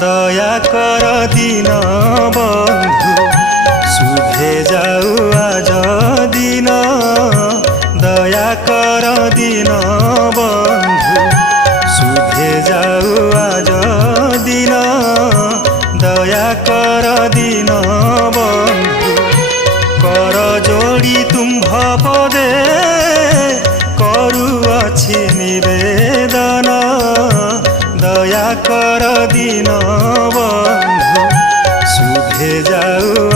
দয়া কর দিন বন্ধু শুভে যাও আজ দিন দয়া কর দিন বন্ধু শুভে যাও আজ দিন দয়া কর দিন বন্ধু কর যোড়ি তুম্ভ পদে করুଅছি নিবেদন দয়া কর দিন বন্ধু শুভে যাও